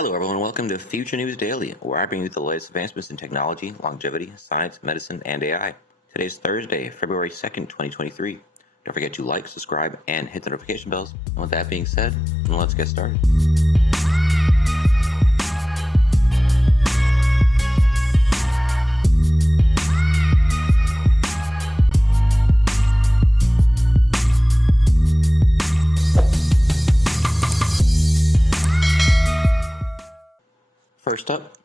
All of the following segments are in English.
Hello, everyone. Welcome to Future News Daily, where I bring you the latest advancements in technology, longevity, science, medicine, and AI. Today is Thursday, February 2nd, 2023. Don't forget to like, subscribe, and hit the notification bells. And with that being said, let's get started. First up,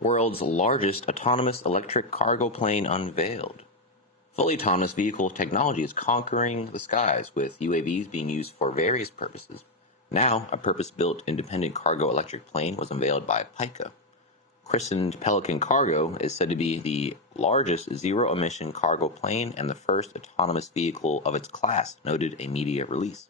world's largest autonomous electric cargo plane unveiled. Fully autonomous vehicle technology is conquering the skies, with UAVs being used for various purposes. Now, a purpose-built independent cargo electric plane was unveiled by Pika. Christened Pelican Cargo is said to be the largest zero-emission cargo plane and the first autonomous vehicle of its class, noted a media release.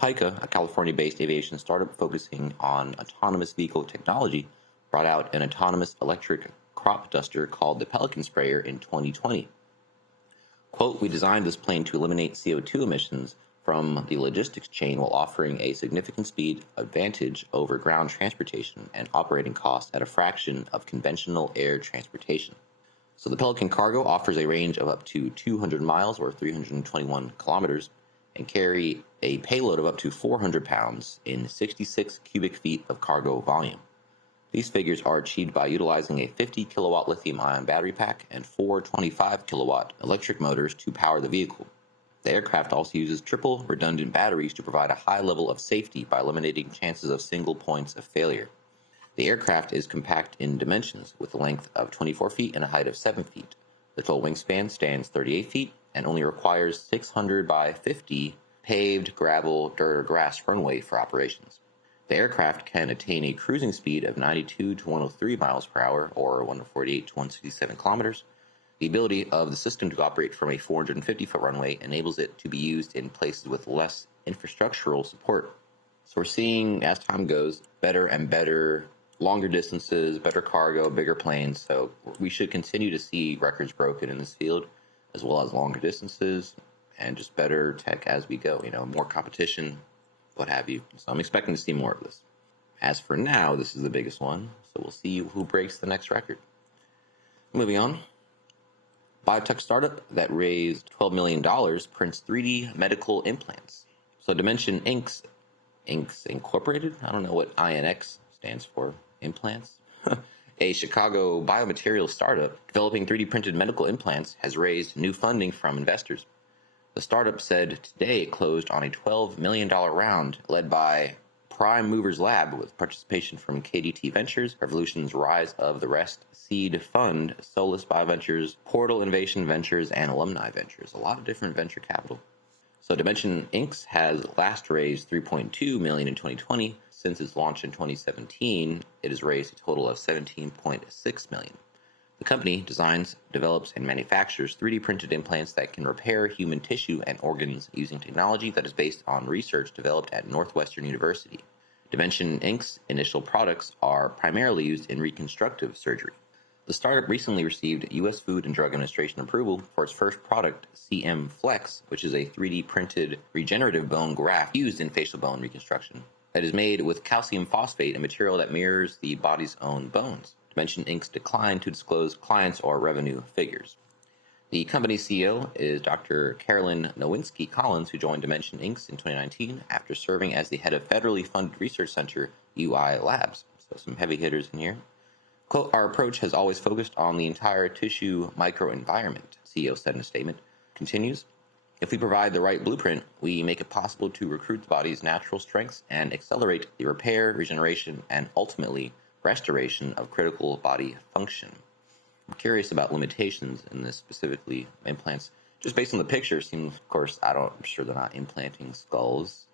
Pika, a California-based aviation startup focusing on autonomous vehicle technology, brought out an autonomous electric crop duster called the Pelican Sprayer in 2020. Quote, "We designed this plane to eliminate CO2 emissions from the logistics chain while offering a significant speed advantage over ground transportation and operating costs at a fraction of conventional air transportation." So the Pelican Cargo offers a range of up to 200 miles or 321 kilometers and carry a payload of up to 400 pounds in 66 cubic feet of cargo volume. These figures are achieved by utilizing a 50 kilowatt lithium-ion battery pack and four 25 kilowatt electric motors to power the vehicle. The aircraft also uses triple redundant batteries to provide a high level of safety by eliminating chances of single points of failure. The aircraft is compact in dimensions, with a length of 24 feet and a height of 7 feet. The total wingspan stands 38 feet and only requires 600 by 50 paved gravel, dirt, or grass runway for operations. The aircraft can attain a cruising speed of 92 to 103 miles per hour, or 148 to 167 kilometers. The ability of the system to operate from a 450-foot runway enables it to be used in places with less infrastructural support. So we're seeing, as time goes, better and better, longer distances, better cargo, bigger planes. So we should continue to see records broken in this field, as well as longer distances and just better tech as we go. More competition, what have you. So I'm expecting to see more of this. As for now, this is the biggest one, so we'll see who breaks the next record. Moving on. Biotech startup that raised $12 million prints 3D medical implants. So Dimension Inc. Incorporated, I don't know what INX stands for, implants. A Chicago biomaterials startup developing 3D printed medical implants has raised new funding from investors. The startup said today it closed on a $12 million round led by Prime Movers Lab with participation from KDT Ventures, Revolution's Rise of the Rest Seed Fund, Solus Bioventures, Portal Innovation Ventures, and Alumni Ventures. A lot of different venture capital. So Dimension Inc. has last raised $3.2 million in 2020. Since its launch in 2017, it has raised a total of $17.6 million. The company designs, develops, and manufactures 3D printed implants that can repair human tissue and organs using technology that is based on research developed at Northwestern University. Dimension Inc.'s initial products are primarily used in reconstructive surgery. The startup recently received U.S. Food and Drug Administration approval for its first product, CM Flex, which is a 3D printed regenerative bone graft used in facial bone reconstruction. It is made with calcium phosphate, a material that mirrors the body's own bones. Dimension Inc.'s declined to disclose clients or revenue figures. The company's CEO is Dr. Carolyn Nowinski-Collins, who joined Dimension Inc. in 2019 after serving as the head of federally funded research center UI Labs. So some heavy hitters in here. Quote, "Our approach has always focused on the entire tissue microenvironment," CEO said in a statement. Continues, "If we provide the right blueprint, we make it possible to recruit the body's natural strengths and accelerate the repair, regeneration, and ultimately restoration of critical body function." I'm curious about limitations in this, specifically implants. Just based on the picture, seems, of course, I'm sure they're not implanting skulls,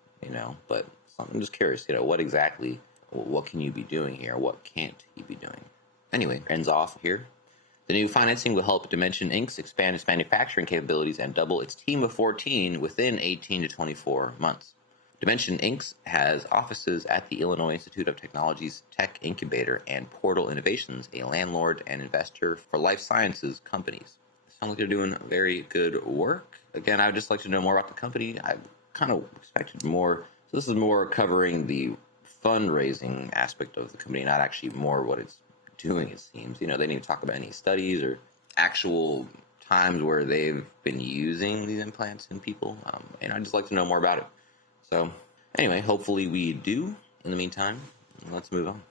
but I'm just curious, what can you be doing here? What can't you be doing? Anyway, ends off here. The new financing will help Dimension Inc. expand its manufacturing capabilities and double its team of 14 within 18 to 24 months. Dimension Inc. has offices at the Illinois Institute of Technology's Tech Incubator and Portal Innovations, a landlord and investor for life sciences companies. Sounds like they're doing very good work. Again, I would just like to know more about the company. I kind of expected more. So this is more covering the fundraising aspect of the company, not actually more what it's doing, it seems. They didn't even talk about any studies or actual times where they've been using these implants in people. And I'd just like to know more about it. So, anyway, hopefully we do. In the meantime, let's move on.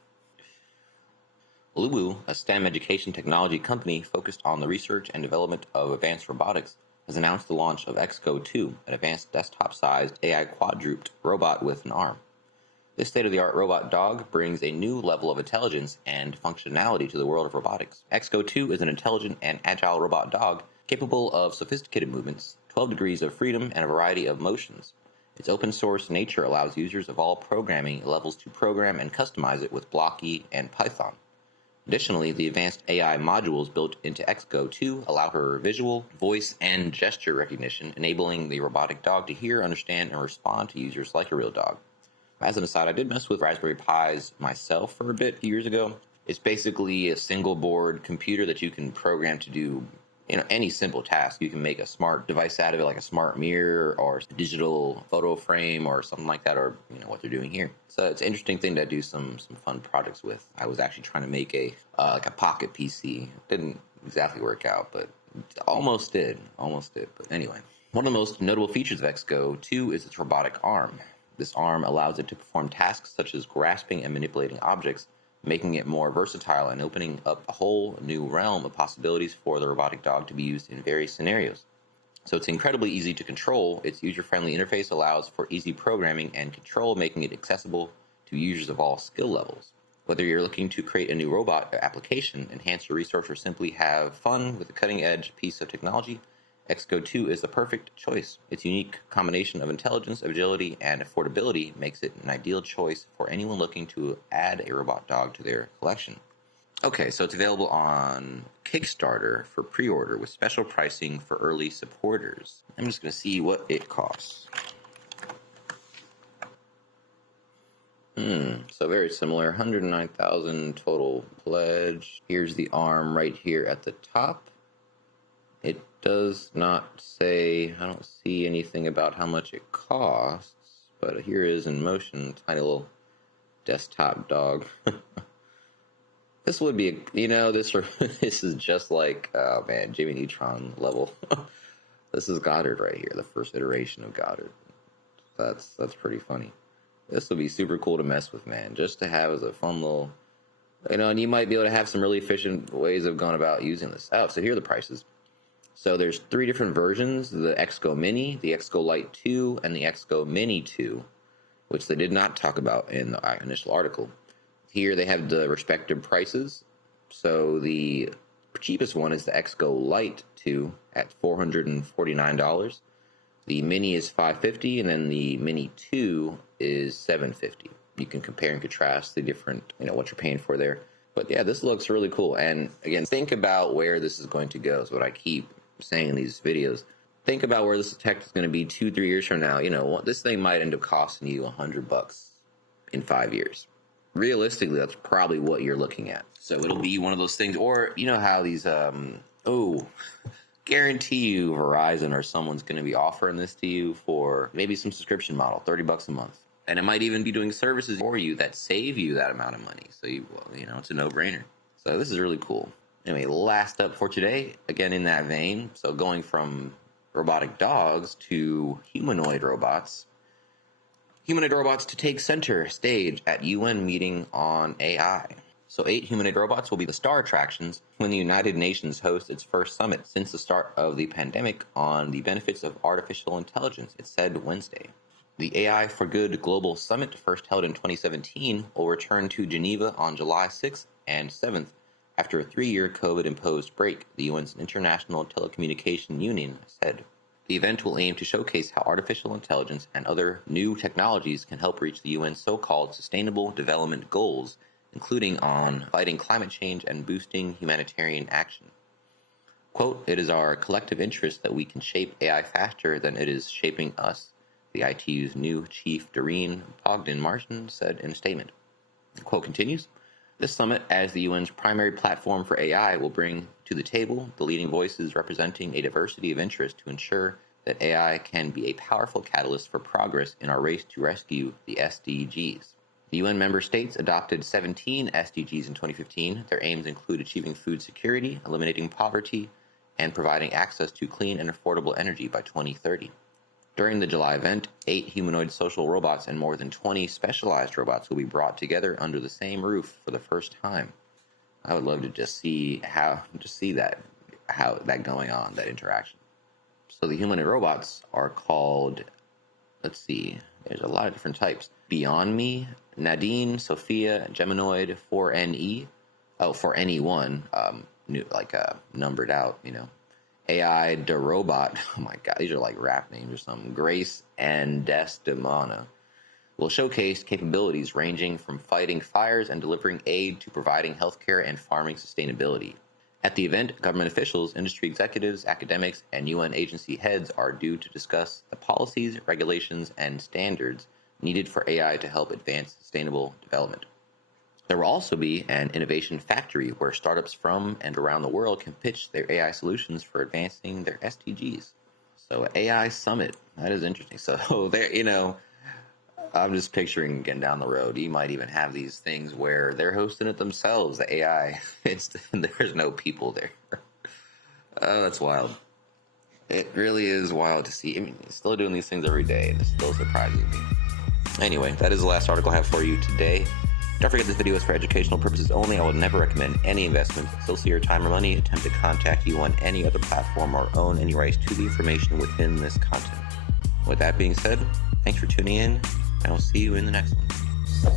Luwu, a STEM education technology company focused on the research and development of advanced robotics, has announced the launch of XGO 2, an advanced desktop-sized AI quadruped robot with an arm. This state-of-the-art robot dog brings a new level of intelligence and functionality to the world of robotics. XGO 2 is an intelligent and agile robot dog capable of sophisticated movements, 12 degrees of freedom, and a variety of motions. Its open-source nature allows users of all programming levels to program and customize it with Blocky and Python. Additionally, the advanced AI modules built into XGO 2 allow for visual, voice, and gesture recognition, enabling the robotic dog to hear, understand, and respond to users like a real dog. As an aside, I did mess with Raspberry Pis myself for a bit years ago. It's basically a single board computer that you can program to do any simple task. You can make a smart device out of it, like a smart mirror or a digital photo frame or something like that, or what they're doing here. So it's an interesting thing to do some fun projects with. I was actually trying to make a pocket PC. Didn't exactly work out, but almost did. But anyway, one of the most notable features of XGO 2 is its robotic arm. This arm allows it to perform tasks such as grasping and manipulating objects, making it more versatile and opening up a whole new realm of possibilities for the robotic dog to be used in various scenarios. So it's incredibly easy to control. Its user-friendly interface allows for easy programming and control, making it accessible to users of all skill levels. Whether you're looking to create a new robot application, enhance your research, or simply have fun with a cutting-edge piece of technology, XGO 2 is the perfect choice. Its unique combination of intelligence, agility, and affordability makes it an ideal choice for anyone looking to add a robot dog to their collection. Okay, so it's available on Kickstarter for pre-order with special pricing for early supporters. I'm just going to see what it costs. So very similar, 109,000 total pledge. Here's the arm right here at the top. It does not say, I don't see anything about how much it costs, but here it is in motion, tiny little desktop dog. This would be, this is just like, oh man, Jimmy Neutron level. This is Goddard right here, the first iteration of Goddard. That's pretty funny. This would be super cool to mess with, man, just to have as a fun little, and you might be able to have some really efficient ways of going about using this. Oh, so here are the prices. So there's 3 different versions, the XGO Mini, the XGO Lite 2, and the XGO Mini 2, which they did not talk about in the initial article. Here they have the respective prices. So the cheapest one is the XGO Lite 2 at $449. The Mini is $550, and then the Mini 2 is $750. You can compare and contrast the different, what you're paying for there. But yeah, this looks really cool. And again, think about where this is going to go. Is what I keep saying in these videos. Think about where this tech is going to be 2-3 years from now. This thing might end up costing you $100 in 5 years. Realistically, that's probably what you're looking at. So it'll be one of those things, or how these guarantee you Verizon or someone's going to be offering this to you for maybe some subscription model, $30 a month. And it might even be doing services for you that save you that amount of money. So it's a no-brainer. So this is really cool. Anyway, last up for today, again in that vein, so going from robotic dogs to humanoid robots. Humanoid robots to take center stage at UN meeting on AI. So 8 humanoid robots will be the star attractions when the United Nations hosts its first summit since the start of the pandemic on the benefits of artificial intelligence, it said Wednesday. The AI for Good Global Summit, first held in 2017, will return to Geneva on July 6th and 7th after a 3-year COVID-imposed break, the UN's International Telecommunication Union said. The event will aim to showcase how artificial intelligence and other new technologies can help reach the UN's so-called Sustainable Development Goals, including on fighting climate change and boosting humanitarian action. Quote, "It is our collective interest that we can shape AI faster than it is shaping us," the ITU's new chief, Doreen Bogdan-Martin, said in a statement. The quote continues, "This summit, as the UN's primary platform for AI, will bring to the table the leading voices representing a diversity of interest to ensure that AI can be a powerful catalyst for progress in our race to rescue the SDGs." The UN member states adopted 17 SDGs in 2015. Their aims include achieving food security, eliminating poverty, and providing access to clean and affordable energy by 2030. During the July event, 8 humanoid social robots and more than 20 specialized robots will be brought together under the same roof for the first time. I would love to just see how that going on, that interaction. So the humanoid robots are called, let's see, there's a lot of different types. Beyond Me, Nadine, Sophia, Geminoid, 4NE, for NE1, numbered out, AI the Robot, oh my god, these are like rap names or something. Grace and Desdemona will showcase capabilities ranging from fighting fires and delivering aid to providing healthcare and farming sustainability. At the event, government officials, industry executives, academics, and UN agency heads are due to discuss the policies, regulations, and standards needed for AI to help advance sustainable development. There will also be an innovation factory where startups from and around the world can pitch their AI solutions for advancing their SDGs. So AI Summit, that is interesting. So there, I'm just picturing again down the road, you might even have these things where they're hosting it themselves, the AI. There's no people there. Oh, that's wild. It really is wild to see. I mean, still doing these things every day, and it still surprises me. Anyway, that is the last article I have for you today. Don't forget this video is for educational purposes only. I would never recommend any investments, solely your time or money, attempt to contact you on any other platform, or own any rights to the information within this content. With that being said, thanks for tuning in, and I'll see you in the next one.